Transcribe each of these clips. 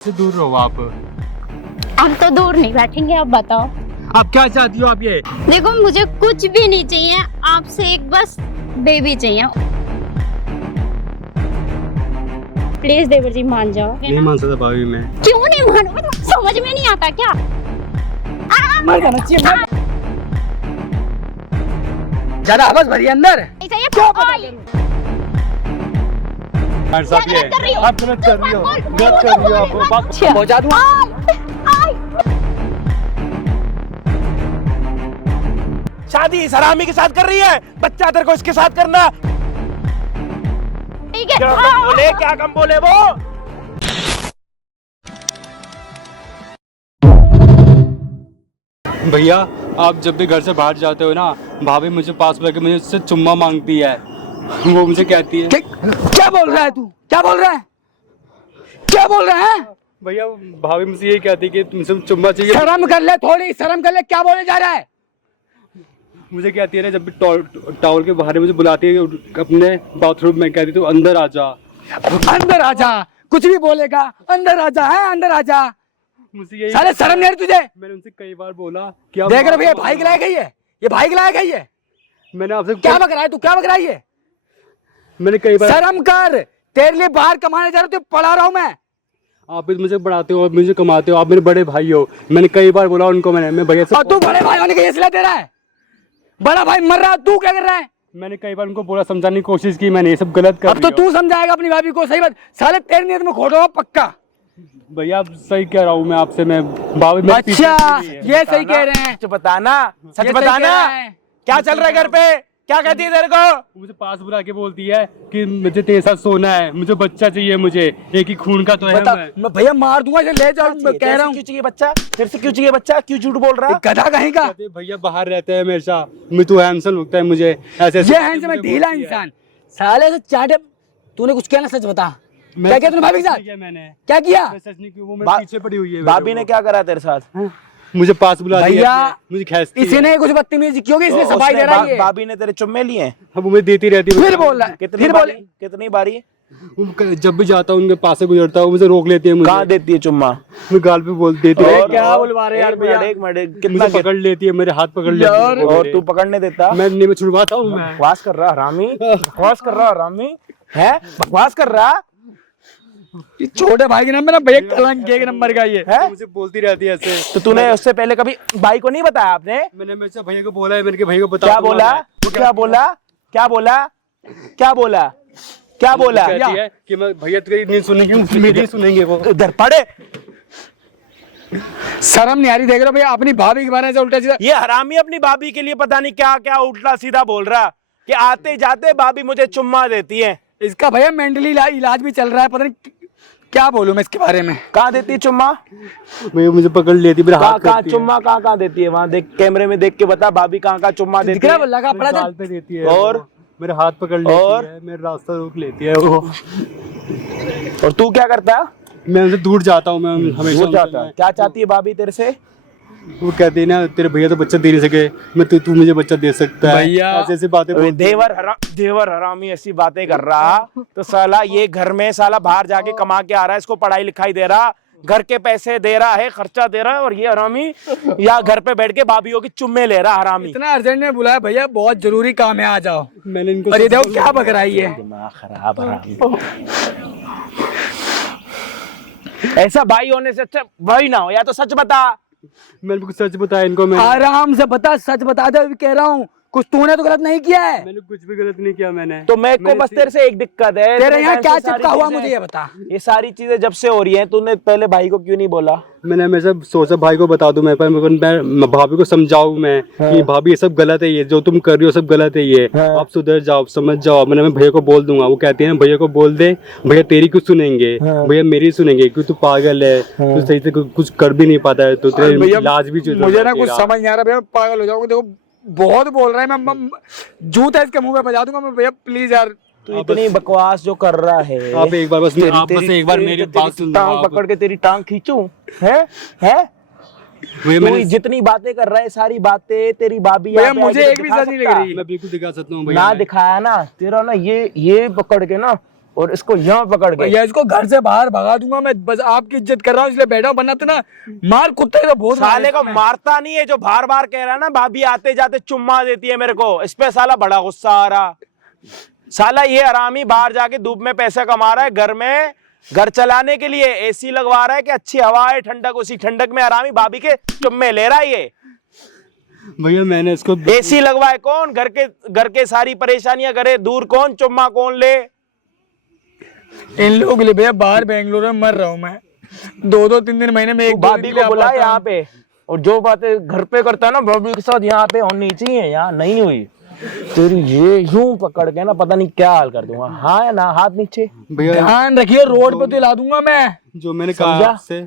से दूर रहो आप। हम तो दूर नहीं बैठेंगे, आप बताओ आप क्या चाहती हो आप ये? देखो मुझे कुछ भी नहीं चाहिए आपसे, एक बस बेबी चाहिए। प्लीज देवर जी मान जाओ। नहीं मान सकता भाभी मैं। क्यों नहीं मानो? समझ में नहीं आता क्या? मर जाना चाहिए। ज्यादा आवाज भरी अंदर। साहब ये आप गलत कर रही हो, गलत कर रही हो आप। पहुंचा दूं। शादी इस हरामी के साथ कर रही है, बच्चा तेरे को इसके साथ करना। ठीक है। क्या कम बोले, क्या कम बोले वो? भैया आप जब भी घर से बाहर जाते हो ना, भाभी मुझे पास बुला मुझे उससे चुम्मा मांगती है। वो मुझे कहती है क्या बोल रहा है तू? क्या बोल रहा है? क्या बोल रहा है? भैया भाभी मुझसे यही कहती है कि तुमसे चुम्मा चाहिए। शर्म कर ले, थोड़ी शर्म कर ले। क्या बोले जा रहा है? मुझे कहती है ना, जब भी टॉवल के बाहर मुझे बुलाती है अपने बाथरूम में, कहती तू अंदर आ जा। अंदर आ जा। कुछ भी बोलेगा, अंदर आ जा। है अंदर आ जा। मुझे यही साले शर्म नहीं आ रही तुझे? मैंने उनसे कई बार बोला कि देख रहे भैया, भाई के लायक है ये भाई के लायक है ये। मैंने आपसे क्या बक रहा है तू? क्या बक रहा है ये? मैंने कई बार शर्म कर। तेरे लिए बाहर कमाने जा रहा हूँ, तो पढ़ा रहा हूँ मैं। आप भी मुझे पढ़ाते हो, आप मुझे कमाते हो, आप मेरे बड़े भाई हो। मैंने कई बार बोला उनको, मैं भैया से। और तू बड़े भाई होने का ये सिला दे रहा है? बड़ा भाई मर रहा है, तू क्या कर रहा है? मैंने कई बार उनको बोला, समझाने की कोशिश की मैंने, ये सब गलत कर अब तो तू समझाएगा अपनी भाभी को। सही बात। साले तेरी नीयत में खोट रहा हूँ पक्का। भैया आप सही कह रहा हूँ मैं आपसे। मैं भाभी मेरे पीछे अच्छा पड़ी है। ये सही कह रहे हैं। सच बताना, सच ये सही बताना। कह रहा है। क्या चल रहा है घर पे? क्या कहती है तेरे को? मुझे पास बुला के बोलती है कि मुझे तेरे साथ सोना है, मुझे बच्चा चाहिए, मुझे एक ही खून का तो है। बता, मैं भैया मार दूंगा इसे। ले जाओ, मैं कह रहा हूँ। क्यों चाहिए बच्चा? तेरे से क्यों चाहिए बच्चा? क्यों झूठ बोल रहा है? गधा कहीं का। कहते, भैया बाहर रहते हैं हमेशा, मैं तू हैंडसम लगता है मुझे, ऐसे ये हैंडसम है, ढीला इंसान। साले से चाटे। तूने कुछ किया ना? सच बता। क्या किया तूने भाभी के साथ? मैंने क्या किया? सच नहीं किया, वो मेरे पीछे पड़ी हुई है। भाभी ने क्या करा तेरे साथ? मुझे पास बुला दिया, भैया मुझे खींचती है। इसी ने कुछ बदतमीजी क्यों की? इसलिए सफाई दे रहा है ये। भाभी ने तेरे चुम्मे लिए हैं? अब वो मुझे देती रहती है। फिर बोल रहा है। कितनी फिर बारी? बोले। कितनी बारी? जब भी जाता हूँ उनके पास से गुजरता हूँ, मुझे रोक लेती है। मुझे कहाँ देती है चुम्मा? मैं गाल पे बोल देती है। क्या बुलवा रहे यार भैया? एक मिनट, कितना मुझे पकड़ लेती है, मेरे हाथ पकड़ लेती है। और तू पकड़ने देता? मैं छुड़वाता हूँ। मैं बकवास कर रहा हरामी, बकवास कर रहा हरामी है, बकवास कर रहा ये छोटे भाई के नंबर ना भैया, कलंक के नंबर का ये है। मुझे बोलती रहती है ऐसे। तो तूने उससे पहले कभी भाई को नहीं बताया? आपने मैंने मेरे भैया को बोला है, मैंने भैया को बता क्या बोला? क्या बोला? क्या बोला? क्या बोला? क्या बोला? कहती है कि मैं भैया तेरी नहीं सुनेंगे, मेरी सुनेंगे वो। इधर पड़े। शर्म नहीं आ रही? देख रहे हो भैया अपनी भाभी के बारे में उल्टा सीधा। ये हरामी अपनी भाभी के लिए पता नहीं क्या क्या उल्टा सीधा बोल रहा कि आते जाते भाभी मुझे चुम्मा देती है। इसका भैया मेंटली इलाज भी चल रहा है। पता नहीं क्या बोलूं मैं इसके बारे में। कहाँ देती है चुम्मा? भैया मुझे पकड़ लेती, मेरा हाथ कहाँ करती है। चुम्मा कहाँ देती है? वहाँ देख, कैमरे में देख के बता, भाभी कहाँ चुम्मा देती है? लगा पड़ा था। गाल पे देती है और वो। मेरे हाथ पकड़ लेती और? है, मेरा रास्ता रोक लेती है वो। और तू क्या करता है? मैं उनसे दूर जाता हूँ। मैं हमेशा दूर जाता है। क्या चाहती है भाभी तेरे से? वो कहती है ना, तेरे भैया तो बच्चा दे नहीं सके, मैं तू मुझे बच्चा दे सकता है। भैया ऐसी ऐसी बातें बोलती है। देवर हरामी ऐसी बातें कर रहा तो साला ये घर में साला बाहर जाके कमा के आ रहा है, इसको पढ़ाई लिखाई दे रहा, घर के पैसे दे रहा है, खर्चा दे रहा है, और ये हरामी या घर पे बैठ के भाभीयों की चुम्मे ले रहा हरामी। इतना अर्जेंट में बुलाया भैया, बहुत जरूरी काम है, आ जाओ। मैंने इनको और ये देखो क्या बक रहा है ये। दिमाग खराब हरामी। ऐसा भाई होने से अच्छा भाई ना हो। या तो सच बता। मैंने कुछ सच बताया इनको। मैं आराम से बता, सच बता दे। अभी कह रहा हूँ कुछ तूने तो गलत नहीं किया है। मैंने कुछ भी गलत नहीं किया। मैंने तो मैं को बस तेरे से एक दिक्कत है। तेरे यहाँ क्या सारी चिपका हुआ चीजें- मुझे ये बता। ये सारी चीजें जब से हो रही हैं, तूने पहले भाई को क्यों नहीं बोला? मैंने हमेशा सोचा भाई को बता दूं, मैं भाभी को समझाऊं मैं कि भाभी ये सब गलत है, ये जो तुम कर रही हो सब गलत है, ये आप सुधर जाओ, समझ जाओ। मैं भैया को बोल दूंगा। वो कहती है ना, भैया को बोल दे, भैया तेरी कुछ सुनेंगे, भैया मेरी सुनेंगे, क्योंकि तू पागल है, तू सही से कुछ कर भी नहीं पाता है, तो तेरे इलाज भी मुझे ना कुछ समझ नहीं आ रहा भैया, पागल हो जाऊंगा। देखो बहुत बोल रहा है, मैं जूता इसके मुंह पे बजा दूंगा मैं। भैया प्लीज यार, तू इतनी बकवास जो कर रहा है। आप एक बार बस एक बार मेरी बात सुन लो। टांग पकड़ के तेरी टांग खींचूं? है मैंने जितनी बातें कर रहा है, सारी बातें तेरी भाभी भैया मुझे एक भी सच नहीं लग रही। मैं बिल्कुल दिखा सकता हूँ ना दिखाया ना तेरा ना, ये पकड़ के ना और इसको यहाँ पकड़ के भैया इसको घर से बाहर भगा दूंगा मैं, बस आपकी इज्जत कर रहा हूँ इसलिए बैठा हूँ, वरना तो ना मार कुत्ते तो बहुत साले को मारेगा मैं। मारता नहीं है, जो बार बार कह रहा है ना भाभी आते जाते चुम्मा देती है मेरे को, इस पे साला बड़ा गुस्सा आ रहा। साला ये हरामी बाहर जाके धूप में पैसा कमा रहा है, घर में घर चलाने के लिए एसी लगवा रहा है कि अच्छी हवा है ठंडक, उसी ठंडक में हरामी भाभी के चुम्मे ले रहा है ये। भैया मैंने इसको एसी लगवाए कौन, घर के सारी परेशानियां करे दूर कौन, चुम्मा कौन ले। इन लोगों के लिए भैया बाहर बेंगलोर में मर रहा हूँ मैं, 2-3 महीने में एक भाभी को बुला यहाँ पे, और जो बातें घर पे करता है ना भाभी के साथ यहाँ पे होनी चाहिए, यहाँ नहीं हुई तेरी ये यूं पकड़ के ना पता नहीं क्या हाल कर दूंगा। हाँ या ना, हाथ नीचे। भैया ध्यान रखिए, रोड पे तो ला दूंगा मैं। जो मैंने कहा समझा? आपसे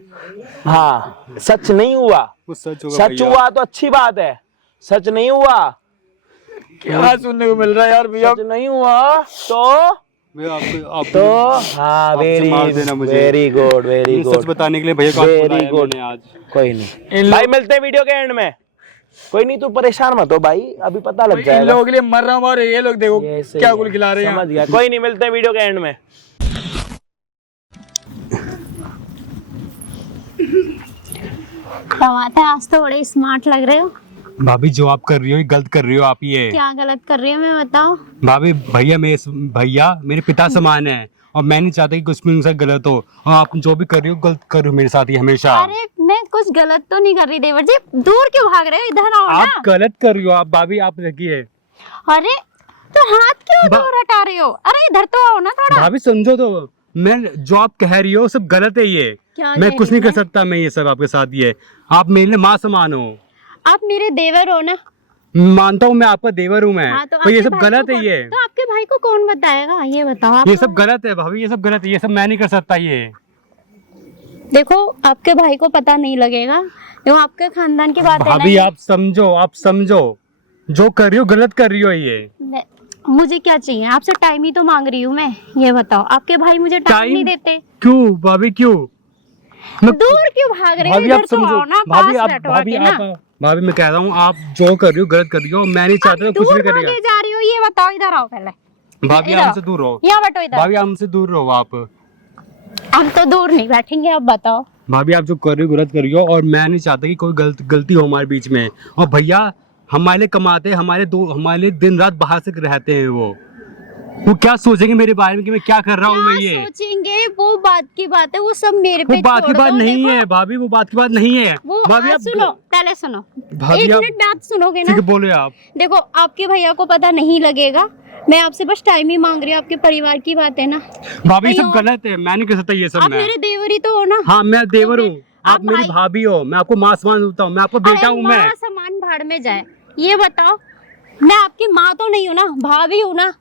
हाँ सच नहीं हुआ, वो सच होगा सच भैया। हुआ तो अच्छी बात है, सच नहीं हुआ, क्या सुनने को मिल रहा है यार भैया। सच नहीं हुआ तो भैया आप तो हाँ आपसे मार देना मुझे। Very good very such good बताने के लिए भैया को आज वेरी बुलाया गुड। मैंने आज। कोई नहीं भाई, मिलते हैं वीडियो के एंड में। कोई नहीं, तू परेशान मत हो भाई, अभी पता लग इन जाएगा। लोगों के लिए मर रहा हूँ और ये लोग देखो ये सही क्या है, गुल खिला रहे हैं। समझ गया। कोई नहीं, मिलते हैं वीडियो के एंड में। क्या बात है, आज तो बड़े स्मार्ट लग रहे हो। भाभी जो आप कर रही हो ये गलत कर रही हो आप ये। क्या गलत कर रही हूँ मैं, बताओ। भाभी भैया मेरे पिता समान है और मैं नहीं चाहता कि कुछ भी उनसे गलत हो, और आप जो भी कर रही हो गलत कर रही हो मेरे साथ ही हमेशा। अरे मैं कुछ गलत तो नहीं कर रही देवर जी, दूर क्यों भाग रहे हो, इधर आओ आप ना। गलत कर रही हो आप भाभी, आप देखिए। अरे तो हाथ क्यों दूर हटा रही हो, अरे इधर तो आओ ना थोड़ा। भाभी समझो तो, मैं जो आप कह रही हो सब गलत है ये। क्या मैं कह कुछ रही नहीं कर हूँ सकता मैं ये सब आपके साथ, ये आप मेरे लिए माँ समान हो। आप मेरे देवर हो ना। मानता हूँ मैं आपका देवर हूँ मैं, हाँ, तो पर ये आपके सब भाई गलत को है ये। तो आपके भाई को कौन बताएगा, ये बताओ आप। ये सब गलत है भाभी, ये सब गलत है, ये सब मैं नहीं कर सकता ये। देखो आपके भाई को पता नहीं लगेगा, वो आपके खानदान की बात है ना। भाभी ये। आप समझो जो कर रही हो गलत कर रही हो ये। मुझे क्या चाहिए आपसे, टाइम ही तो मांग रही हूँ मैं, ये बताओ। आपके भाई मुझे टाइम नहीं देते। क्यों भाभी क्यों? दूर क्यों भाग रहे हो, भाभी आप इधर तो समझो, आओ ना, भाभी पास आप बैठो आके ना। भाभी मैं कह रहा हूँ आप जो कर रही हो गलत कर रही हो, मैं नहीं चाहता कुछ दूर भी करिए। भागे जा रही हो, ये बताओ। इधर आओ पहले, भाभी इधर आप आओ। हमसे दूर रहो। यहाँ बैठो इधर। भाभी आप हमसे दूर रहो आप। हम तो दूर नहीं बैठेंगे, अब बताओ। भाभी आप जो कर रही हो गलत कर रही हो, और मैं नहीं चाहता कि कोई गलती हो हमारे बीच में। और भैया हमारे लिए कमाते हैं, हमारे लिए दिन रात बाहर से रहते हैं। वो क्या सोचेंगे मेरे बारे में कि मैं क्या कर रहा हूँ मैं ये। सोचेंगे वो बात की बात है, वो सब मेरे पे वो बात की छोड़ बात दो। नहीं देखो, है भाभी, वो बात की बात नहीं है। वो भाभी आप सुनो, पहले सुनो, भाभी एक आप मिनट बात सुनोगे ठीक ना। है बोले आप। देखो आपके भैया को पता नहीं लगेगा, मैं आपसे बस टाइम ही मांग रही हूँ, आपके परिवार की बात है ना। भाभी ये सब भैया, गलत है, मैं नहीं कर सकता ये सब। आप मैं मेरे देवर ही तो हो ना। हाँ मैं देवर हूँ, आप आप मेरी भाई- भाभी हो, मैं आपको माँ समान होता हूँ, मैं आपको बेटा हूँ मैं। माँ समान भाड़ में जाए, ये बताओ। मैं आपकी माँ तो नहीं हूँ ना, भाभी हूँ ना।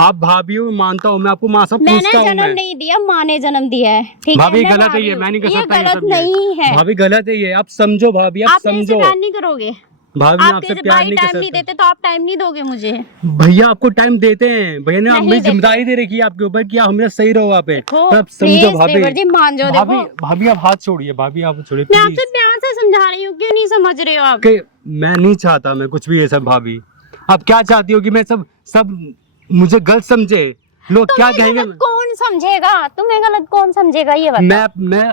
आप भाभी हो मानता हूँ, मैं आपको माँ से मैंने पूछता हूँ जन्म मैं। नहीं दिया, माँ ने जन्म दिया है, ठीक है। भाभी मैं गलत है भाभी ये, हूँ। मैं नहीं कर सकता ये ये सब। गलत नहीं है। भाभी गलत है ये, आप समझो भाभी, आप आप मेरे से समझो। प्यार नहीं करोगे। भाभी मैं आपके आपसे प्यार भाई नहीं टाइम कर नहीं सकता। देते तो आप टाइम नहीं दोगे मुझे। भैया आपको टाइम देते हैं, भैया ने नहीं हमें देते। जिम्मेदारी दे रखी है आपके ऊपर कि आप हमेशा सही रहो वहाँ पे। देखो, तो आप समझो please, भाभी। देवर जी मान जाओ। भाभी देखो भाभी आप हाथ छोड़िए, भाभी आप छोड़िए मैं प्लीज। आपसे प्यार से समझा रही हूँ, क्यों नहीं समझ रहे हो आप। कि मैं नहीं चाहता मैं कुछ भी ये सब। भाभी आप क्या चाहती हो कि मैं सब मुझे गलत समझे, लोग क्या तुम्हें कहेंगे? गलत कौन समझेगा, तुम्हें गलत कौन समझेगा, ये बताओ। मैं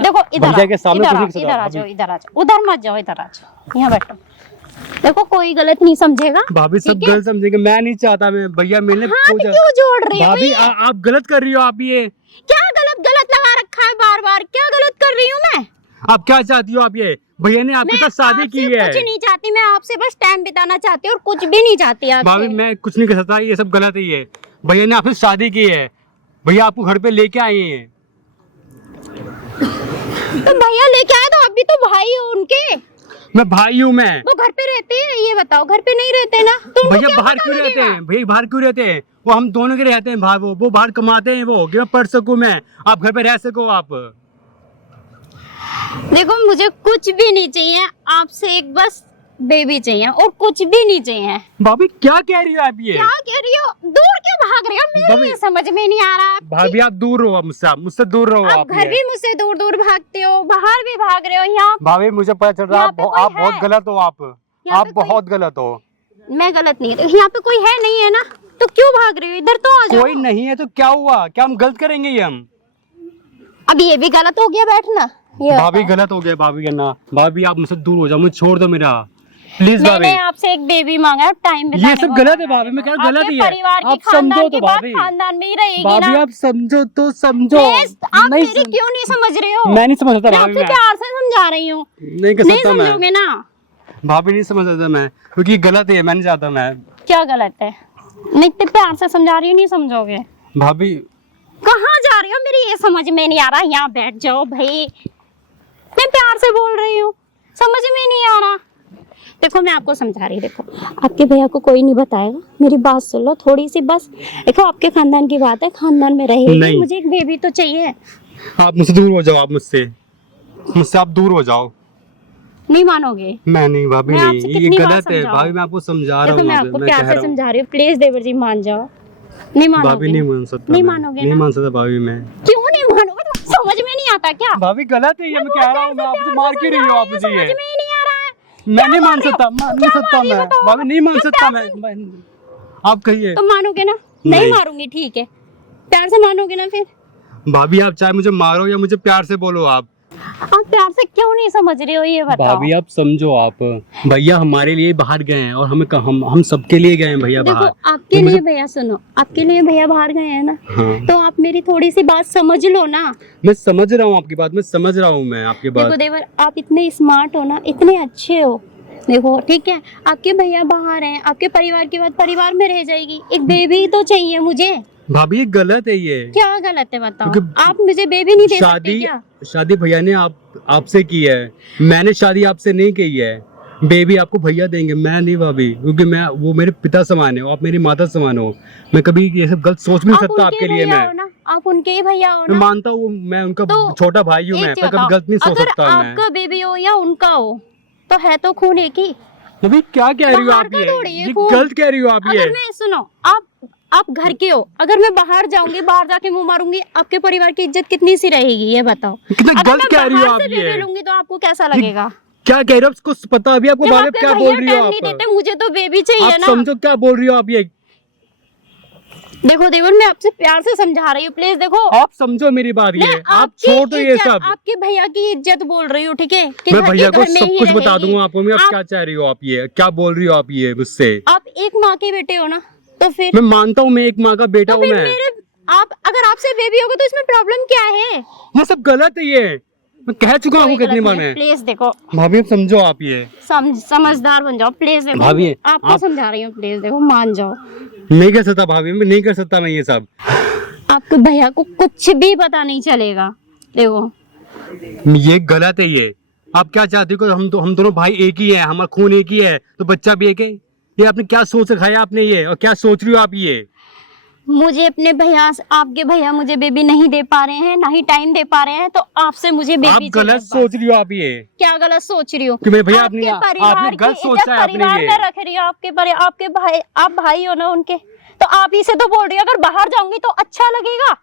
देखो इधर भैया के सामने इधर कुछ नहीं कर इधर सकता। आ जाओ, इधर आ जाओ, उधर मत जाओ, इधर आ जाओ, यहाँ बैठो। देखो कोई गलत नहीं समझेगा। भाभी सब ठीक है? गलत समझेंगे, मैं नहीं चाहता। मैं भैया मैंने हाथ क्यों जोड़ रही हो भाभी ये? आप गलत कर रही हो आप ये। क्या गलत लगा रखा है बार बार, क्या गलत कर रही हूँ मैं? आप क्या चाहती हो आप ये? भैया ने आपके साथ शादी की आपसे है। कुछ नहीं चाहती मैं, आपसे बस टाइम बिताना चाहती हूँ और कुछ भी नहीं चाहती आपसे। भाभी मैं कुछ नहीं कर सकता, ये सब गलत है ये। भैया ने आपसे शादी की है, भैया आपको घर पे लेके आए हैं। तो भैया लेके आए तो आप भी तो भाई हो उनके। मैं भाई हूँ मैं। वो घर पे रहते हैं, ये बताओ, घर पे नहीं रहते ना तो उनको भैया क्या बाहर पता क्यों रहते लगेगा? हैं? भैया बाहर क्यों रहते हैं? वो हम दोनों के रहते हैं भाई। वो बाहर कमाते हैं वो कि मैं पढ़ सकूं, मैं आप घर पे रह सको आप। देखो मुझे कुछ भी नहीं चाहिए आपसे, एक बस बेबी चाहिए और कुछ भी नहीं चाहिए। भाभी क्या कह रही हो आप ये? क्या कह रही हो, दूर क्यों भाग रही हो, मेरे भाभी- ये समझ में नहीं आ रहा। भाभी आप दूर रहो मुझसे दूर रहो आप आप घर ये। भी मुझसे दूर दूर भागते हो, बाहर भी भाग रहे हो। यहाँ भाभी मुझे पता चल रहा है यहाँ पे कोई आप बहुत है? गलत हो। आप यहाँ पे कोई- बहुत गलत हो। मैं गलत नहीं, यहाँ पे कोई है नहीं है ना। तो क्यों भाग रहे हो? इधर तो आ जाओ। कोई नहीं है तो क्या हुआ? क्या हम गलत करेंगे ये हम? अब ये भी गलत हो गया बैठना। ये भाभी गलत हो गया भाभी करना। भाभी आप मुझसे दूर हो जाओ, मुझे छोड़ दो मेरा, प्लीज भाभी। मैंने आपसे एक बेबी मांगा है, टाइम ये सब गलत है भाभी, मैं कह रहा हूं गलत ही है। परिवार की आप खानदान समझो की तो बात भाभी। खानदान में ही रहेगी भाभी ना। आप समझो तो समझो। प्लीज, आप नहीं मेरी क्यों नहीं समझ रहे हो? मैं नहीं समझ सकता मैं भाभी। आपसे मैं प्यार से समझा रही हूँ, नहीं कर नहीं सकता मैं समझोगे ना? भाभी, नहीं समझ सकता मैं, क्योंकि ये गलत है, मैं नहीं चाहता मैं। क्या गलत है? नहीं इतने प्यार से समझा रही हूँ, नहीं समझोगे? भाभी कहाँ जा रही हो? मेरी ये समझ में नहीं आ रहा। यहाँ बैठ जाओ भाई, मैं प्यार से बोल रही हूँ, समझ में नहीं आ रहा। देखो मैं आपको समझा रही, देखो आपके भैया को कोई नहीं बताएगा, मेरी बात सुन लो थोड़ी सी बस। देखो आपके खानदान की बात है, खानदान में रहेगी, नहीं। मुझे एक बेबी तो चाहिए। आप मुझसे दूर हो जाओ, आप मुझसे आप दूर हो जाओ। नहीं मानोगे? मैं नहीं भाभी, मैं नहीं, आपसे ये कितनी बार गलत है समझाऊं? भाभी, मैं आपको समझा रहा देखो मैं हूँ, आपको मैं प्यार कह से रहा हूँ। समझा रही हूँ, प्लीज देवर जी मान जाओ। नहीं मानोगे? भाभी नहीं मान सकता नहीं मैं। मानोगे नहीं ना? मान सकता भाभी मैं। क्यों नहीं मानोगे? समझ में नहीं आता क्या? भाभी गलत है ये, मैं कह रहा हूँ, मैं आपसे मार क्यों रही हूँ आप मुझे? समझ ये में ही नहीं आ रहा है। मैं नहीं मान सकता, मान नहीं क्या सकता मारी मैं बताओ? भाभी, नहीं मान क्यों सकता प्यार मैं। आप कहिए। तो मानोगे ना? नहीं नहीं। मारूंगी, ठीक है, प्यार से मानोगे ना? फिर भाभी आप चाहे मुझे मारो या मुझे प्यार से बोलो, आप प्यार से क्यों नहीं समझ रहे हो ये बताओ। भाभी आप समझो। आप भैया हमारे लिए बाहर गए हैं और हम सबके लिए गए हैं भैया देखो बाहर। आपके लिए भैया, सुनो, आपके लिए भैया बाहर गए हैं ना, हाँ। तो आप मेरी थोड़ी सी बात समझ लो ना। मैं समझ रहा हूँ आपकी बात, मैं समझ रहा हूँ मैं आपकी देखो बात। देवर, आप इतने स्मार्ट हो ना, इतने अच्छे हो, देखो ठीक है, आपके भैया बाहर हैं, आपके परिवार की बात परिवार में रह जाएगी, एक बेबी तो चाहिए मुझे। भाभी ये गलत है ये। क्या गलत है बताओ? क्योंकि आप मुझे बेबी नहीं दे सकते शादी क्या? शादी भैया ने आपसे की है, मैंने शादी आपसे नहीं की है। बेबी आपको भैया देंगे, मैं नहीं भाभी, क्योंकि वो मेरे पिता समान है, आप मेरी माता समान हो। मैं कभी ये सब गलत सोच भी नहीं सकता आपके लिए। मैं आप उनके ही भैया हो मैं ना? मानता हूँ, मैं उनका तो छोटा भाई हूँ, मैं एक चीज कभी बताओ, गलत नहीं सोच अगर सकता मैं। आपका बेबी हो या उनका हो, तो है तो खून एक ही। अभी क्या कह रही हो बाहर आप? का थोड़ी है ये खून। गलत कह रही हो आप। ये अगर मैं, सुनो, आप घर के हो, अगर मैं बाहर जाऊंगी, बाहर जाके मुंह मारूंगी, आपके परिवार की इज्जत कितनी सी रहेगी ये बताओ? कितना अगर गलत मैं कह रही हो बाहर आप से ये। बेबी लूंगी तो आपको कैसा लगेगा? क्या कह रहे हो? उसको पता अभी आपको जब बारे में आपके क्या भैया बोल रही हो टाइम नहीं आप? देते, मुझे तो बेबी चाहिए आप ना। समझो क्या बोल रही हो आप ये। देखो देवर, मैं आपसे प्यार से समझा रही हूँ, प्लीज देखो। आप समझो मेरी बात ये। मैं आप आपकी छोड़ दो ये इज्जत, सब। आपके भैया की इज्जत बोल रही हूँ, ठीक है? कि मैं घर भैया के को घर में सब ही कुछ बता रहेगी। दूंगा आपको। आप क्या चाह रही हो आप? ये क्या बोल रही हो आप ये मुझसे? आप एक माँ के बेटे हो ना, तो फिर मैं मानता हूँ मैं एक माँ का बेटा तो हूँ फिर मैं। मेरे आप अगर आपसे बेबी होगा तो इसमें प्रॉब्लम क्या है? ये सब गलत है ये, मैं कह चुका हूँ कितनी बार मैं। प्लीज देखो, भाभी आप समझो आप ये। समझदार बन जाओ प्लीज। देखो भाभी, आपको समझा रही हूँ, प्लीज देखो मान जाओ। नहीं कर सकता भाभी, मैं नहीं कर सकता मैं ये सब। आपके भैया को कुछ भी पता नहीं चलेगा। देखो ये गलत है ये। आप क्या चाहती हो? हम दोनों भाई एक ही है, हमारा खून एक ही है, तो बच्चा भी एक है। ये आपने क्या सोच रखा है आपने ये, और क्या सोच रही हो आप ये? मुझे अपने भैया, आपके भैया मुझे बेबी नहीं दे पा रहे हैं, ना ही टाइम दे पा रहे हैं, तो आपसे मुझे आप बेबी गलत सोच रही हो आप ये। क्या गलत सोच रही हो? कि मेरे भैया आपके आपने परिवार गलत की सोचा इज्जत है आपने परिवार ये। में रख रही हो। आपके भाई, आप भाई हो ना उनके, तो आप ही से तो बोल रही हो अगर बाहर जाऊंगी तो अच्छा लगेगा।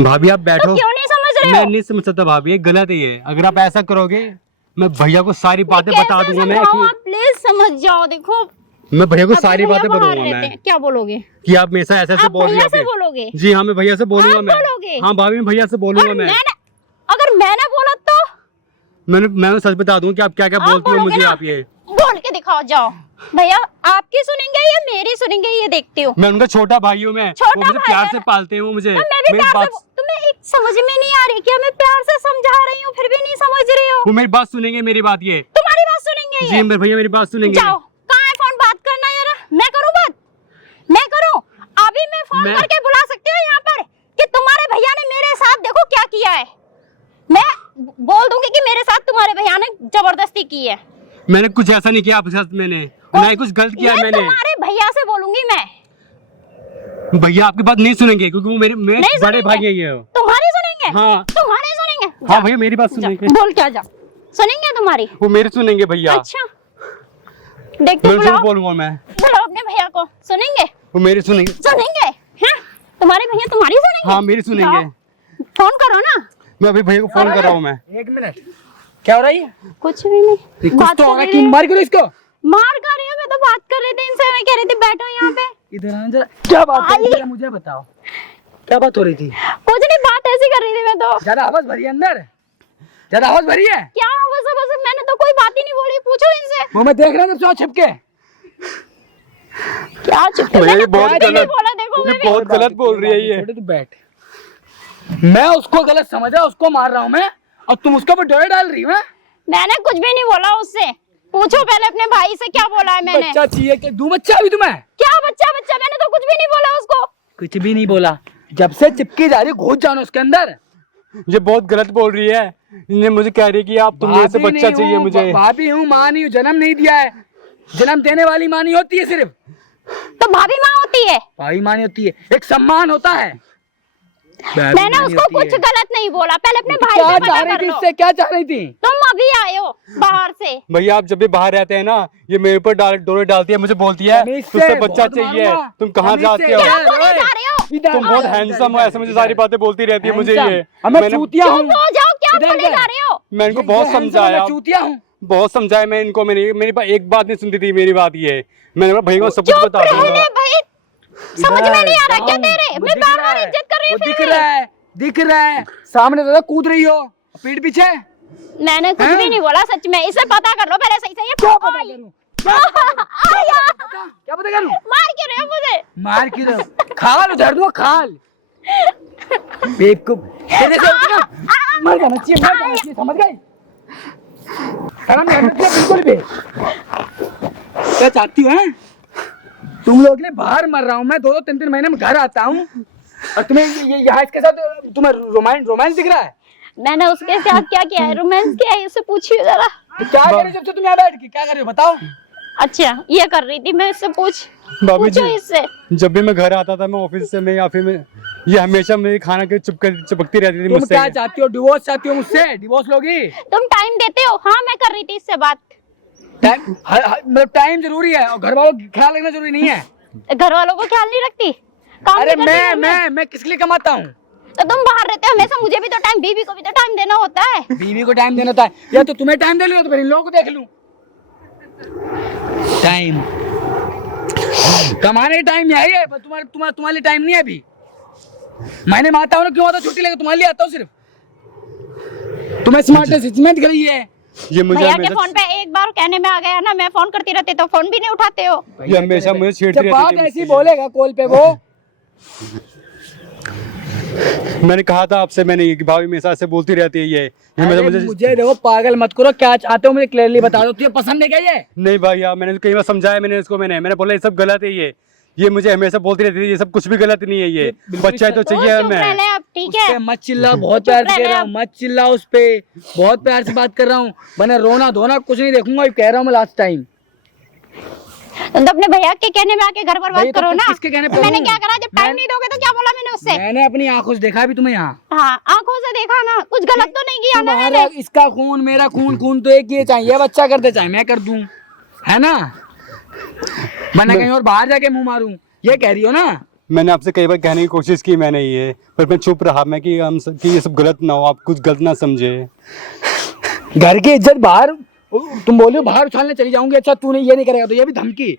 भाभी आप बैठो। तो क्यों नहीं समझ रहे मैं हो? नहीं समझ सकता भाभी, ये गलत है ये। अगर आप ऐसा करोगे मैं भैया को सारी बातें बता दूंगा मैं समझाऊं? आप प्लीज समझ जाओ। देखो मैं भैया को आपके सारी भैया बातें बाहर बताऊंगा रहते हैं, मैं क्या बोलोगे? कि आप मेरे साथ ऐसे आप बोल रही भैया हो से आप ये। बोलोगे? जी हाँ, मैं भैया से बोलूंगा आप मैं। बोलोगे? हाँ भाभी, मैं भैया से बोलूंगा और मैं। अगर मैंने बोला तो मैं सच बता दूंगा कि आप क्या क्या आप बोलती हो बोलोगे मुझे ना? आप ये। बोल के दिखाओ, जाओ। भैया आपकी सुनेंगे या मेरी सुनेंगे ये देखती हूँ। मैं उनका छोटा भाई हूँ। मैं छोटा वो मुझे भाई प्यार है। से पालते हैं वो मुझे। तो मैं भी मेरी प्यार बात से, तुम्हें एक समझ में नहीं आ रही क्या? मैं प्यार से समझा रही हूँ फिर भी नहीं समझ रही हो। वो मेरी बात सुनेंगे, मेरी बात ये। तुम्हारी बात सुनेंगे जी ये? मेरे भैया मेरी बात सुनेंगे। जाओ, कहाँ है फोन? बात करना जरा। मैं करूँ बात? मैं करूँ? अभी मैं फोन करके बुला सकती हूँ यहाँ पर कि तुम्हारे भैया ने मेरे साथ देखो क्या किया है। मैं बोल दूंगी कि मेरे साथ तुम्हारे भैया ने जबरदस्ती की है। मैंने कुछ ऐसा नहीं किया आपके साथ, मैंने ना ही कुछ गलत किया ये मैंने। तुम्हारे भैया से बोलूंगी मैं। भैया आपकी बात नहीं सुनेंगे क्योंकि वो मेरे नहीं बड़े सुनेंगे। भाई है ये। तुम्हारी सुनेंगे? हाँ। तुम्हारी सुनेंगे? हाँ जा, भैया मेरी बात जा, सुनेंगे। बोल क्या जा सुनेंगे तुम्हारी? वो मेरी सुनेंगे भैया। अच्छा देखते मैं बुलाओ, बोलूंगा मैं। बुलाओ अपने भैया को। सुनेंगे? वो मेरी सुनेंगे। सुनेंगे? हाँ? तुम्हारे भैया तुम्हारी सुनेंगे? हाँ मेरी सुनेंगे। फोन करो ना। मैं अभी भैया को फोन कर रहा हूँ मैं। एक मिनट, क्या हो रहा है? कुछ भी नहीं, कुछ बात तो कर होगा रही कि है। मार क्यों इसको? मार खा रही हूँ मैं, तो बात कर रही थी इनसे, मैं कह रही थी बैठो यहाँ पे। इधर आना जरा, क्या बात कर रही थी मुझे बताओ, क्या बात हो रही थी? कुछ नहीं, बात ऐसी कर रही थी मैं तो। ज्यादा आवाज भरी है अंदर, ज्यादा आवाज भरी है। क्या बस मैंने तो कोई बात ही नहीं बोली, पूछो इनसे। वो मैं देख रहा हूँ जब छिपके। क्या चुप, भैया ये बहुत मैंने गलत, बोला, देखो ये मैंने। बहुत गलत बोल रही है ये। छोटे तू बैठ, मैं उसको गलत समझा, उसको मार रहा हूँ मैं, और तुम उसके ऊपर डोरे डाल रही हो। मैंने कुछ भी नहीं बोला उससे, पूछो पहले अपने भाई से क्या बोला है मैंने। बच्चा चाहिए कि दू बच्चा अभी तुम्हें? क्या बच्चा, मैंने तो कुछ भी नहीं बोला उसको। कुछ भी नहीं बोला, जब से चिपकी जा रही घुस जाओ उसके अंदर। ये बहुत गलत बोल रही है, ये मुझे कह रही है कि आप तुम मेरे से बच्चा चाहिए मुझे। भाभी हूँ, माँ नहीं हूँ, जन्म नहीं दिया है, जन्म देने वाली माँ नहीं होती है सिर्फ, तो भाभी माँ होती है, भाई माँ नहीं होती है, एक सम्मान होता है। मैंने उसको कुछ गलत नहीं बोला, पहले अपने भाई क्या से चाह पता रही कर थी लो। इससे, क्या चाह रही थी? तुम अभी आए हो बाहर से। भैया आप जब भी बाहर रहते हैं ना, ये मेरे ऊपर डोरे डालती है, मुझे बोलती है तमीज़ से, तुझसे बच्चा बहुत चाहिए, मारूंगा। तुम कहाँ तमीज़ जाते से, हो, क्या बोले जा रहे हो? तुम बहुत हैंडसम हो, ऐसे मुझे सारी बातें बोलती रहती है मुझे ये। मैं चूतिया हूँ, चुप हो जाओ, क्या इधर बोले इधर। जा रहे हो? मैं इनको बहुत समझाया, मैं चूतिया हूँ। बहुत समझाया मैं इनको, मैंने मेरी एक बात नहीं सुनती थी मेरी बात ये। मैंने बोला भैया को सब कुछ चुप बता दूंगा। रहने भाई, समझ में नहीं आ रहा क्या तेरे? मैं बार-बार इज्जत कर रही हूँ दिख फिर रहा है, दिख रहा है, सामने तो कूद रही हो, पीठ पीछे। मैंने कुछ भी नहीं बोला सच में, इसे पता कर लो पहले सही से। ये क्या पता करूं? क्या पता करूं? मार क्यों रहे हो मुझे? मार क्यों रहे हो? खाल उधर दो, खाल। बेवकूफ, तेरे से होती ना, मर जाना चाहिए, समझ गई? शर्म नहीं आती है बिल्कुल भी। क्या चाहती हो हैं? तुम लोग के लिए बाहर मर रहा हूँ मैं, 2-2 3-3 महीने में घर आता हूँ, और तुम्हें ये यहाँ इसके साथ तुम्हें रोमांस दिख रहा है? मैंने उसके साथ क्या किया है? रोमांस किया है, इससे पूछिए जरा। तो क्या कर रहे हो जब से तुम यहाँ बैठ के, क्या कर रहे हो बताओ? अच्छा ये कर रही थी मैं, इससे भाभी पूछो जी, इससे। जब भी मैं घर आता था, मैं ऑफिस से मैं या फिर मैं, ये हमेशा मेरे खाना के चिपकती रहती थी तुम मुझसे। क्या चाहती हो? डिवोर्स चाहती हो मुझसे? डिवोर्स लोगी? तुम टाइम देते हो? हाँ मैं कर रही थी इससे बात। मतलब टाइम जरूरी है, और घर वालों का ख्याल रखना जरूरी नहीं है। घर वालों को ख्याल नहीं रखती? काम अरे भी करती हूँ मैं किस लिए कमाता हूँ? तो तुम बाहर रहते हो हमेशा, मुझे भी तो टाइम, बीवी को भी तो टाइम देना होता है। बीवी को टाइम देना होता है, या तो तुम्हें टाइम दे लूं, तो फिर इन लोगों को देख लूं। टाइम कमाने का टाइम यही है, तुम्हारे लिए टाइम नहीं है अभी। मैंने में आता हूँ ना, क्यों आता हूँ? छुट्टी लेकर तुम्हारे लिए आता हूँ सिर्फ। तुम्हें स्मार्टनेस इसमें दिख रही है। ये मुझे भैया के फोन पे एक बार कहने में आ गया ना, मैं फोन करती रहती तो फोन भी नहीं उठाते हो। ये हमेशा मुझे छेड़ती जब बात रहती थी ऐसी मुझसे। बोलेगा कॉल पे वो, मैंने कहा था आपसे, मैंने कि भाभी मेरे साथ से बोलती रहती है ये अरे मुझे मुझे देखो, पागल मत करो, क्या चाहते हो मुझे क्लियरली बता दो। तुझे पसंद है क्या ये? नहीं भैया, मैंने कई बार समझाया, मैंने इसको, मैंने बोला ये सब गलत है, ये मुझे हमेशा बोलती रहती थी ये सब कुछ भी गलत नहीं है, ये बच्चा है तो चाहिए चुप हमें। रहने अब, ठीक है? उससे मत चिल्ला, बहुत प्यार से कह रहा हूँ, मत चिल्ला उस पे, बहुत प्यार से बात कर रहा हूँ। मैंने रोना धोना कुछ नहीं देखूंगा, कह रहा हूँ मैं लास्ट टाइम। तो अपने भैया के कहने में आके घर पर बात भैया तो करो ना। किसके कहने पे मैंने करूं? क्या करा? जब टाइम नहीं दोगे तो क्या बोला मैंने उससे? मैंने अपनी आंखों से देखा भी तुम्हें यहाँ। हाँ आंखों से देखा ना, कुछ गलत तो नहीं किया ना तुम्हारा मैंने। इसका खून मेरा खून तो एक ही चाहिए, बच्चा कर दे चाहे मैं कर दूं, है ना? मैं कहीं और बाहर जाके मुंह मारूं, ये कह रही हो ना? मैंने आपसे कई बार कहने की कोशिश की मैंने ये, पर मैं चुप रहा, मैं कि ये सब गलत ना हो, आप कुछ गलत ना समझे। घर की इज्जत बाहर, तुम बोले हो बाहर उछालने चली जाऊंगी, अच्छा तूने ये नहीं करेगा तो ये भी धमकी,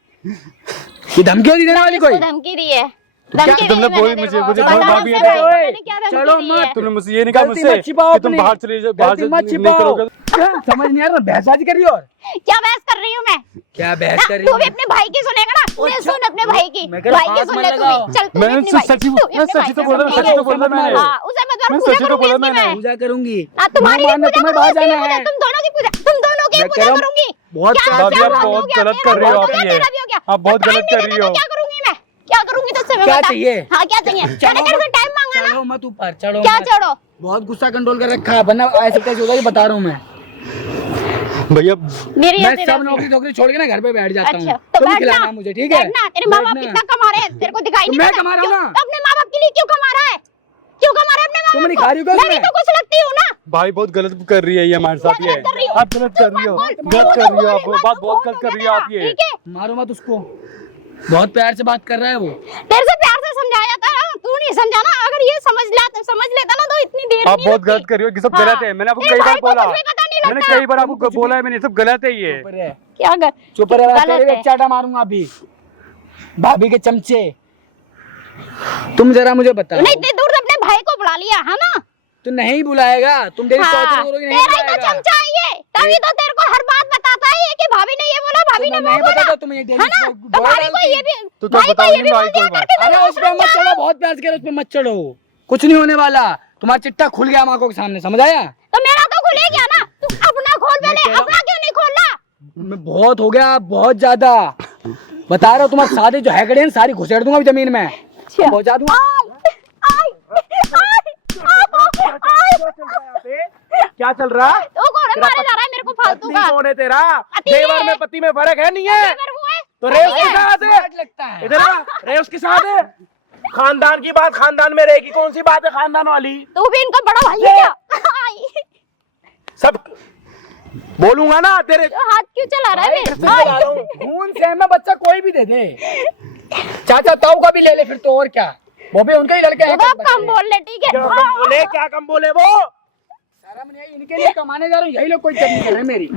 ये धमकी होती देने वाली कोई? धमकी दी है, क्या धमकी तुमने दी है बोली मैंने मुझे, तेरे को। मुझे बता भाभी मुझसे है, भाई, मैंने क्या धमकी चलो दी मत। है? तुमने मुझसे ये नहीं कहा गलती मुझसे मत छिपाओ कि तुम अपनी। बाहर चले जाओ, बाहर गलती मत नहीं छिपाओ। करोगे। क्या समझ नहीं आ रहा, बहसबाजी कर रही हो? और क्या बहस कर रही हूँ मैं? क्या बहस ना, कर रही तू हो? भी अपने भाई की सुनेगा ना, मैं अच्छा। सुन अपने भाई की, मैं कह रहा भाई की हाथ सुन मत ले तू लगाओ। भी। चल तू भी मैंने अपने भाई सच्ची की, तू भी अपने सच्ची भाई तो की बोला, सुन, सच्ची ठीक तो है? बोला मैंने। हाँ, उसे मैं मैं पूजा सच्ची तो करूंगी बोला इसकी मैंने। मैं। पूजा करूंगी ना तुम्हारी मानना, पूजा तुम्हें बाहर करूंगी, जाना है। तुम दोनों की पूजा, तुम दोनों की मैं कह पूजा रहा हूं, करूंगी। बहुत क्या प्यार भाभी से आप क्या बहुत हो गया? गलत तेरा कर रही हो, हो आप गया, ये तेरा भी हो गया। आप बहुत टाइम गलत नहीं कर देते रही तो हो। क्या करूंगी मैं? क्या करूंगी तुझसे मैं क्या बता। चाहिए? हाँ क्या चाहिए? मैंने तेरे से टाइम मांगा ना। चढ़ो मत ऊपर, चढ़ो क्या मत। चढ़ो? बहुत गुस्सा कंट्रोल कर रखा है, वरना ऐसे कैसे होगा, ये बता रहा हूँ मैं। भैया मेरी मैं या तेरा? सब नौकरी छोड़ के ना घर पे बैठ जाता हूँ। अच्छा तो तुम बैठना, खिलाना मुझे, ठीक है? बैठना। तेरे माँ बाप बैठना। कितना कमा रहे हैं तेरे को दिखाई तो नहीं मैं देता? कमा रहा हूँ क्यों? ना। तो अपने माँ बाप के लिए क्यों कमा रहा है? क्यों कमा रहा है अपने माँ तुम बाप नहीं को? खा रही हो क्या मैं भी उसमें? तो कुछ लगती हूँ ना। भाई बहुत गलत कर रही है ये हमारे साथ, क्या ये गलत कर रही हो? आप गलत कर रही हो, गलत कर रही हो आप, बात बहुत गलत कर रही हो आप ये। ठीक है? मारो मत उसको, बहुत प्यार से बात कर रहा है वो। तेरे से प्यार से समझाया था, तू नहीं समझा ना। अगर ये समझ लेता ना तो इतनी देर आप नहीं बहुत लगती। गलत कर रही हो, ये सब हाँ। गलत है, मैंने आपको तेरे कई बार भाई को बोला, कुछ भी पता नहीं मैंने लगता। कई बार आपको बोला है, मैंने ये सब गलत है ये। ऊपर है। क्या कर चुप रह, गलत तेरे है। को चाटा मारूंगा अभी। भाभी के चमचे, तुम जरा मुझे बताओ। नहीं इतनी दूर से अपने भाई को बुला लिया है ना। तू नहीं बुलाएगा, तुम तेरी हाँ, टॉर्चर करोगी, नहीं तेरा ही तो बुलाएगा। चमचा है ये, तभी तो तेरे को हर बात बताता है ये कि भाभी ने ये बोला, भाभी ने तो वो नहीं बोला, बताता तुम्हें ये है ना? डेली तो भाई को ये भी, तो भाई को बताओ ये भी नहीं बोल भाई दिया कोई बात। करके अरे उस पे मत चढ़ो, बहुत प्यार से, उस पे मत चढ़ो, कुछ नहीं होने वाला। तुम्हारा चिट्ठा खुल गया आंखों के सामने, समझ आया? तो मेरा तो खुल ही गया ना, तू अपना खोल पहले, अपना क्यों नहीं खोला? मैं बहुत हो गया, बहुत ज्यादा बता रहा हूँ। तुम्हारी शादी जो हैकड़े हैं सारी घुसेड़ दूंगा अभी जमीन में, पहुंचा दूंगा। क्या चल रहा है? तो कौन है मारे जा रहा है मेरे को फालतू पत्नी का? कौन है तेरा? पति देवर है। में पति में फर्क है नहीं है? देवर वो है, तो पति रे उसके है। साथ है, स्मार्ट लगता है। इधर आ, रे उसके साथ है। खानदान की बात खानदान में रहेगी, कौन सी बात है खानदान वाली? तू भी इनका बड़ा भाई है क्या? सब बोलूंगा ना तेरे। तो हाथ क्यों चला रहा है मेरे? चला रहा हूँ। खून से में बच्चा कोई भी दे दे, चाचा ताऊ का भी ले ले फिर तो, और क्या, वो भी उनके ही लड़के हैं। तो आप कम बोल ले, ठीक है? क्या कम बोले, क्या कम बोले वो? शर्म नहीं आई, इनके लिए कमाने जा रहा हूँ, यही लोग कोई चटनी है मेरी।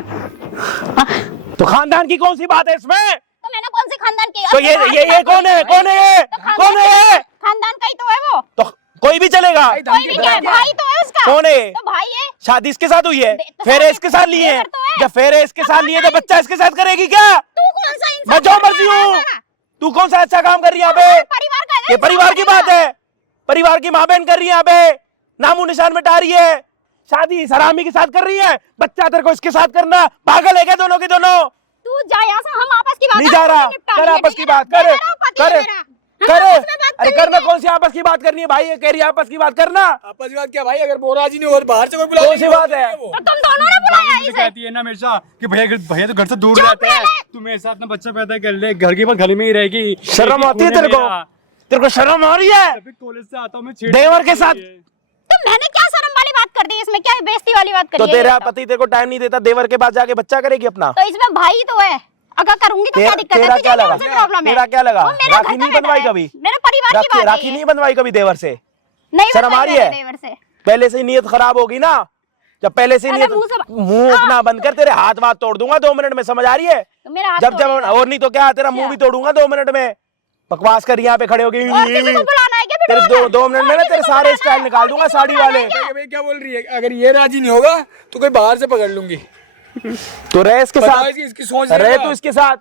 तो खानदान की कौन सी बात है इसमें? तो मैंने कौन से खानदान की? तो ये कौन है? कौन है ये? कौन है ये? खानदान का ही तो है वो। तो कोई भी चलेगा? कोई भी क्या है, भाई तो है उसका। कौन है? तो भाई है। शादी इसके साथ हुई है, तो फेरे शादी इसके साथ लिए हैं। देवर तो है। जब फेरे इसके साथ लिए तो बच्चा इसके साथ करेगी क्या? तू कौन सा इंसान? मैं जो मर्जी हूँ। तू कौन सा अच्छा काम कर रही है यहाँ पे? परिवार का है, ये परिवार की बात है, परिवार की माँ बहन कर रही है यहाँ पे, नामो निशान मिटा रही है। शादी सरामी के साथ कर रही है, बच्चा तेरे को इसके साथ करना, पागल है क्या दोनों के दोनों? तू जा यहाँ से, हम आपस की बात नहीं जा रहा, कर आपस की बात, कर कर कर। अरे करना, कौन सी आपस की बात करनी है? भाई ये कह रही है आपस की बात करना। आपस की बात क्या भाई, अगर बोरा जी ने और बाहर से कोई बुला कौन सी बात है? तो तुम दोनों ने बुलाया मुझे इसे। कहती है ना हमेशा कि भैया तो घर से दूर रहते हैं, तू मेरे साथ ना बच्चा पैदा कर ले, घर के बाद घर में ही रहेगी। शर्म आती है तेरे को? तेरे को शर्म आ रही है? अभी कॉलेज से आता हूँ मैं, देवर के साथ। तो मैंने क्या शर्म वाली बात कर दी इसमें? क्या बेइज्जती वाली बात करी तो है? तेरा ये बताओ। पति तेरे को टाइम नहीं देता, देवर के पास जाके बच्चा करेगी अपना? तो इसमें भाई तो है, अगर करूंगी तो क्या दिक्कत है? तेरा क्या तुझे लगा? कौन सी प्रॉब्लम है? तेरा क्या लगा? वो मेरा राखी घर का नहीं बनवाई मैटर है। कभी? मेरे परिवार की बात है राखी ये। नहीं बनवाई कभी देवर से? नहीं शर्म बनवाई आ रही मेरे है? देवर से। पहले से ही नीयत खराब होगी ना, जब पहले से अरे नीयत, मुंह से- मुंह अपना बंद कर, तेरे हाथ वाथ तोड़ दूंगा 2 मिनट में, समझ आ रही है? तो मेरा हाथ जब तोड़ जब देगा। और नहीं तो क्या, तेरा मुंह भी तोड़ूंगा 2 मिनट में। बकवास कर यहाँ पे खड़े हो गई। और किसी को बुलाना है क्या? तेरे बिठवाना? 2 मिनट में और ना किसी तेरे को सारे बुलाना है स्टाइल क्या? निकाल और दूंगा किसी को साड़ी बुलाना वाले। है क्या? भाई क्या बोल रही है, अगर ये राजी नहीं होगा तो कोई बाहर से पकड़ लूंगी। तो रहे इसके बताओ साथ, इसकी सोच रहे तू इसके साथ,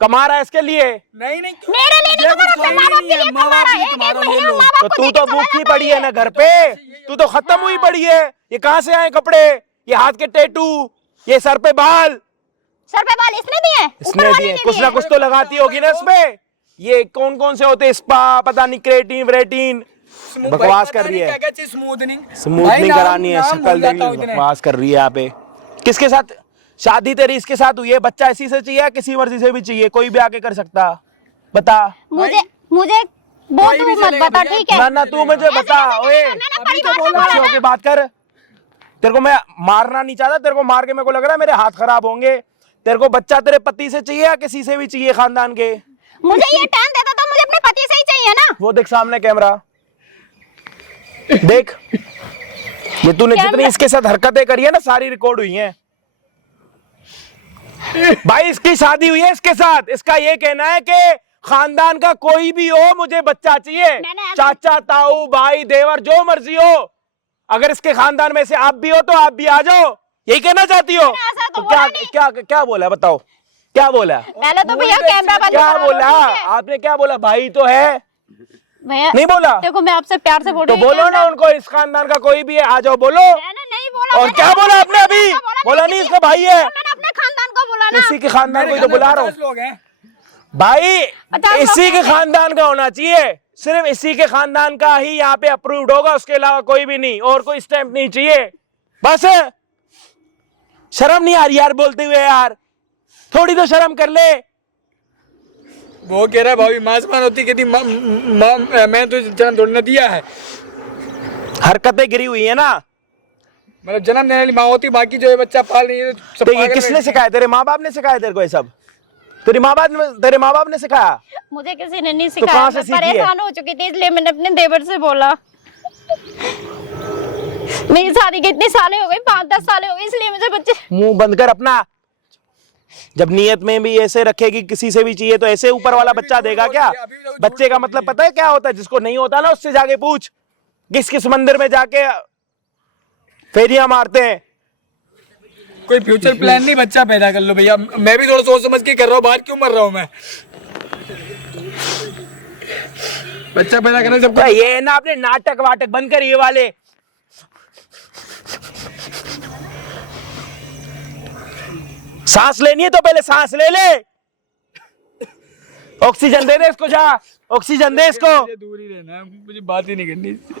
कमा रहा है इसके लिए। नहीं नहीं मेरे लिए नहीं, तुम्हारे अपने माँ बाप के लिए कमा रहा है। एक महीने में माँ तो बाप को तू देके तो चला भूखी जाता पड़ी है। है ना घर पे, तू तो खत्म हुई पड़ी है। ये कहाँ से आए कपड़े, ये हाथ के टैटू, ये सर पे बाल, सर पे बाल इसने दिए? ऊपर इसने वाले दिए? ने कुछ ना कुछ तो लगाती होगी ना इसमें। ये कौन कौन से होते, स्पा पता नहीं, क्रेटीन व्रेटीन, बकवास कर रही है। स्मूथनिंग करानी है, शक्ल देखी, बकवास कर रही है यहाँ पे। किसके साथ शादी तेरी इसके साथ हुई है? बच्चा इसी से चाहिए, किसी मर्जी से भी चाहिए? कोई भी आके कर सकता, बता। मुझे वो भाई तू भी मत चलेगा बता, भैया। ठीक है? ना ना तू मुझे बता। ओए मैंने परिवार से अच्छे बोला होके बात कर। तेरे को मैं मारना नहीं चाहता, तेरे को मार के मेरे को लग रहा है मेरे हाथ खराब होंगे। तेरे को बच्चा तेरे पति से चाहिए या किसी से भी चाहिए खानदान के? मुझे ये टाइम देता तो मुझे अपने पति से ही चाहिए ना। वो देख सामने कैमरा देख, ये तूने जितनी इसके साथ हरकतें करी है ना सारी रिकॉर्ड हुई हैं। भाई इसकी शादी हुई है इसके साथ, इसका ये कहना है कि खानदान का कोई भी हो मुझे बच्चा चाहिए, मैंने ऐसा- चाचा ताऊ भाई देवर जो मर्जी हो, अगर इसके खानदान में से आप भी हो तो आप भी आ जाओ, यही कहना चाहती हो? मैंने ऐसा तो तो क्या बोला नहीं। क्या क्या बोला, बताओ क्या बोला? पहले तो भैया कैमरा बंद क्या करा लो, बोला ठीक है? आपने? क्या बोला? भाई तो है, भैया नहीं बोला? देखो मैं आपसे प्यार से बोल तो रही हूँ, बोलो ना कैमरा- उनको, इस खानदान का कोई भी है आ जाओ, बोलो। मैंने नहीं बोला। और मैंने क्या अपने बोला आपने खानदान अभी? का बोला नहीं इसका भाई है, मैंने अपने खानदान को बोला ना। इसी के खानदान को ही तो बुला रहा हूँ लोग हैं भाई, 50 इसी लोग के हैं। खानदान का होना चाहिए, सिर्फ इसी के खानदान का ही यहाँ पे अप्रूव्ड होगा, उसके अलावा कोई भी नहीं, और कोई स्टैंप नहीं चाहिए। बस शर्म नहीं आ रही यार बोलते हुए? यार थोड़ी तो शर्म कर ले। वो कह रहा है भाभी मासमान होती कहती मैं तो जन्म थोड़ी ना दिया है, हरकतें गिरी हुई है ना। मतलब जन्म देने वाली माँ होती, बाकी जो ये बच्चा पाल रही है सब देखिए पागल किसने बैठे सिखाया? तेरे माँ बाप ने सिखाया तेरे को ये सब? तेरे माँ बाप ने सिखाया? मुझे किसी ने नहीं कहाँ सिखाया, से मैं सीखी है? परेशान हो चुकी थी इसलिए मैंने अपने देवर से बोला। मेरी शादी के इतने साले हो गए, 5-10 साले हो गए, इसलिए मुझे बच्चे। मुंह बंद कर अपना, जब नियत में भी ऐसे रखेगी किसी से भी चाहिए तो ऐसे ऊपर वाला बच्चा देगा क्या? बच्चे का मतलब पता है क्या होता है? जिसको नहीं होता ना उससे जाके पूछ, किस किस मंदिर में जाके फेरियां मारते हैं। कोई फ्यूचर प्लान नहीं, बच्चा पैदा कर लो भैया। मैं भी थोड़ा सोच समझ के कर रहा हूँ, बाहर क्यों मर रहा हूँ मैं? बच्चा पैदा करना सबको। ये ना आपने नाटक वाटक बंद कर, ये वाले सांस लेनी है तो पहले सांस ले ले, ऑक्सीजन दे दे इसको, जा ऑक्सीजन दे इसको। दूर ही रहना है, मुझे बात ही नहीं करनी इससे।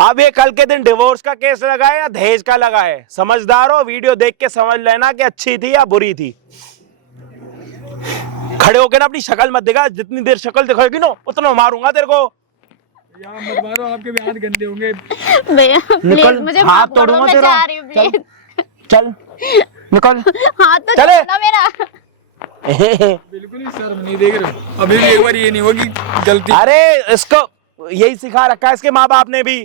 अब ये कल के दिन डिवोर्स का केस लगाए या दहेज का लगाए, समझदार हो, वीडियो देख के समझ लेना कि अच्छी थी या बुरी थी। खड़े होकर ना अपनी शक्ल मत दिखा, जितनी देर शक्ल दिखाएगी ना उतना मारूंगा तेरे को। यार मत मारो, आपके भी हाथ गंदे होंगे। भैया प्लीज मुझे हाथ माफ कर दो, तोड़ूंगा मैं तेरा। जा रही हूँ प्लीज। चल निकल। हाथ तो चले। छोड़ो मेरा। बिल्कुल ही शर्म नहीं देख रहे हो। अभी भी एक बार ये नहीं होगी गलती। अरे इसको यही सिखा रखा है इसके माँ बाप ने भी।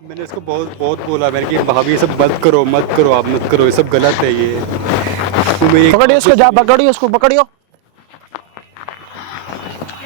मैंने इसको बहुत बहुत बोला मैंने कि भाभी ये सब मत करो, मत करो, आप मत करो, ये सब गलत है ये। पकड़ियो उसको, जा पकड़ियो उसको, पकड़ियो।